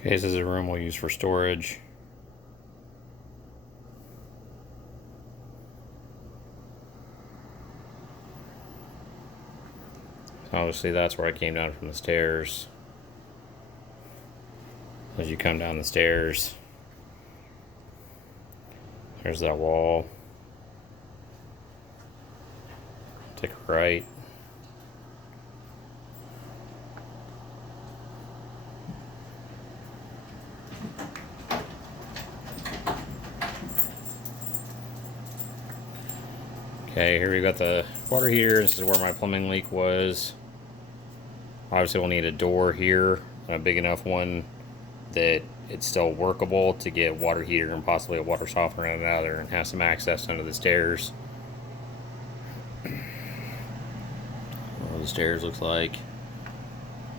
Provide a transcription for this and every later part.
Okay, this is a room we'll use for storage. Obviously, that's where I came down from the stairs. As you come down the stairs, there's that wall. Take a right. Okay, here we got the water heater. This is where my plumbing leak was. Obviously, we'll need a door here, a big enough one that it's still workable to get water heater and possibly a water softener and another, and have some access under the stairs. What the stairs looks like.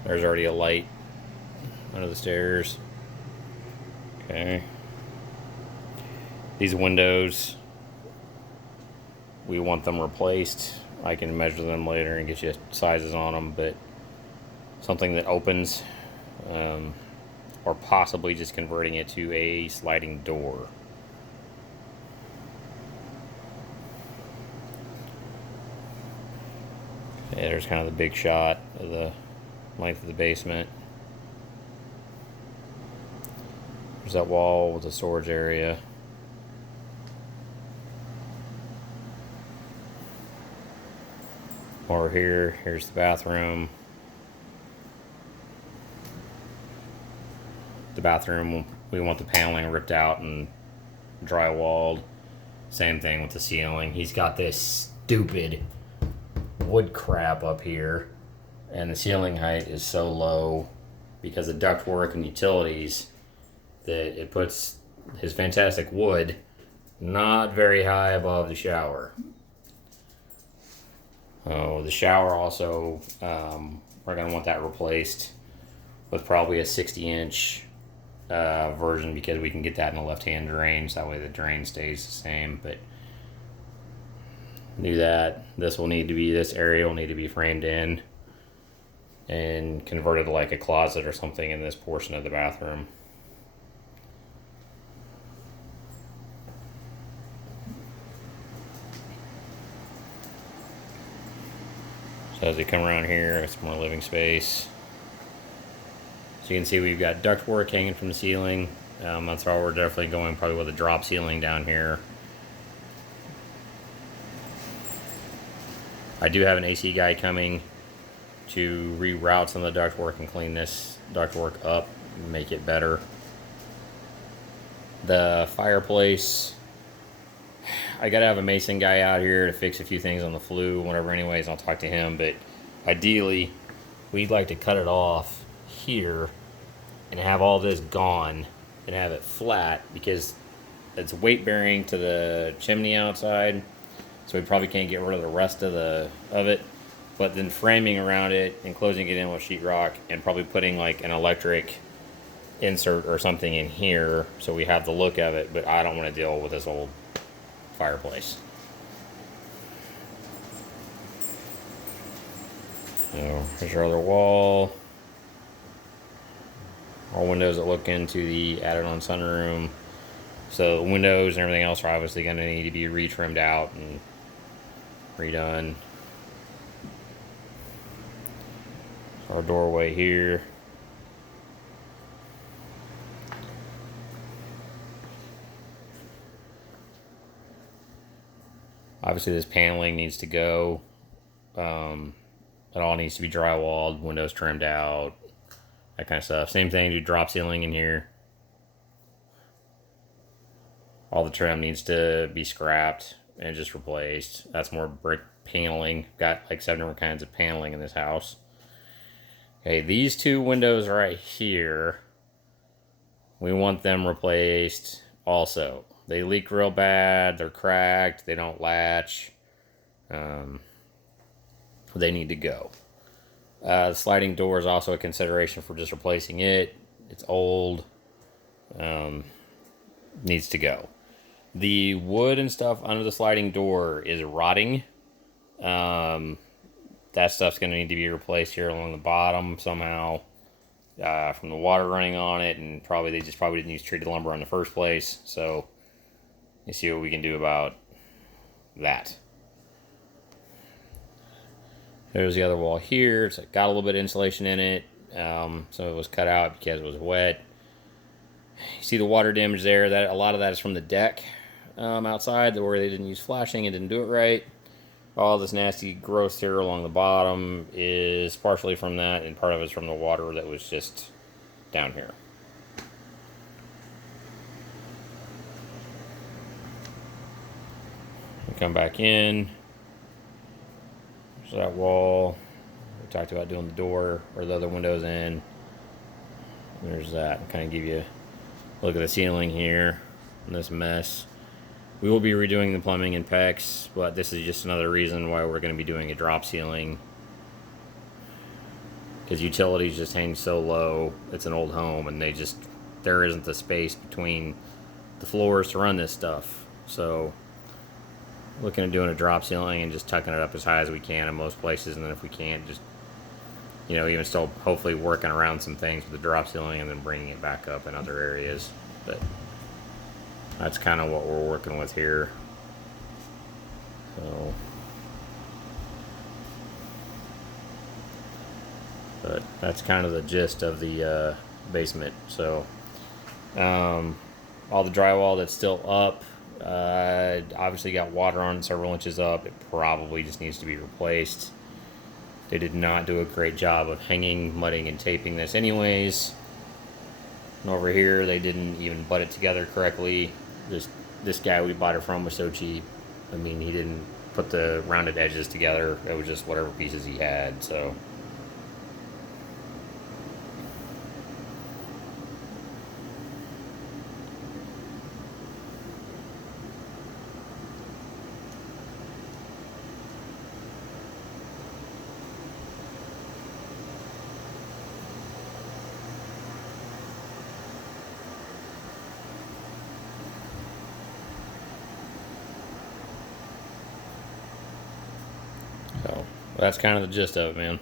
There's already a light under the stairs. Okay. These windows, we want them replaced. I can measure them later and get you sizes on them, but something that opens, or possibly just converting it to a sliding door. Yeah, there's kind of the big shot of the length of the basement. There's that wall with the storage area. Over here, here's the bathroom. The bathroom, we want the paneling ripped out and drywalled. Same thing with the ceiling. He's got this stupid wood crap up here, and the ceiling height is so low because of ductwork and utilities that it puts his fantastic wood not very high above the shower. Oh, the shower also, we're going to want that replaced with probably a 60-inch version, because we can get that in the left-hand drain, so that way the drain stays the same. But do that. This area will need to be framed in and converted to like a closet or something in this portion of the bathroom. So as we come around here, it's more living space. So you can see we've got ductwork hanging from the ceiling. That's why we're definitely going probably with a drop ceiling down here. I do have an AC guy coming to reroute some of the ductwork and clean this ductwork up and make it better. The fireplace, I gotta have a mason guy out here to fix a few things on the flue, whatever anyways, I'll talk to him, but ideally we'd like to cut it off here and have all this gone and have it flat, because it's weight bearing to the chimney outside, so we probably can't get rid of the rest of it, but then framing around it and closing it in with sheetrock and probably putting like an electric insert or something in here so we have the look of it. But I don't want to deal with this old fireplace. So here's our other wall. All windows that look into the added-on sunroom. So the windows and everything else are obviously going to need to be retrimmed out and redone. Our doorway here. Obviously this paneling needs to go. It all needs to be drywalled, windows trimmed out, that kind of stuff. Same thing, do drop ceiling in here. All the trim needs to be scrapped and just replaced. That's more brick paneling. Got like 7 different kinds of paneling in this house. Okay, these 2 windows right here, we want them replaced also. They leak real bad, they're cracked, they don't latch. They need to go. The sliding door is also a consideration for just replacing it. It's old, needs to go. The wood and stuff under the sliding door is rotting. That stuff's going to need to be replaced here along the bottom somehow. from the water running on it, and probably they just probably didn't use treated lumber in the first place. So let's see what we can do about that. There's the other wall here. It's got a little bit of insulation in it. Some of it was cut out because it was wet. You see the water damage there. That a lot of that is from the deck outside, where they didn't use flashing and didn't do it right. All this nasty, gross tear along the bottom is partially from that, and part of it's from the water that was just down here. We come back in. There's that wall. We talked about doing the door or the other windows in. There's that. Kind of give you a look at the ceiling here in this mess. We will be redoing the plumbing and PEX, but this is just another reason why we're going to be doing a drop ceiling. Because utilities just hang so low. It's an old home, and there isn't the space between the floors to run this stuff. So, looking at doing a drop ceiling and just tucking it up as high as we can in most places, and then if we can't, just, even still hopefully working around some things with the drop ceiling and then bringing it back up in other areas. But that's kind of what we're working with here. So, but that's kind of the gist of the basement. So, all the drywall that's still up, obviously got water on it, several inches up. It probably just needs to be replaced. They did not do a great job of hanging, mudding, and taping this anyways. And over here, they didn't even butt it together correctly. This guy we bought it from was so cheap. I mean, he didn't put the rounded edges together. It was just whatever pieces he had, so. So that's kind of the gist of it, man.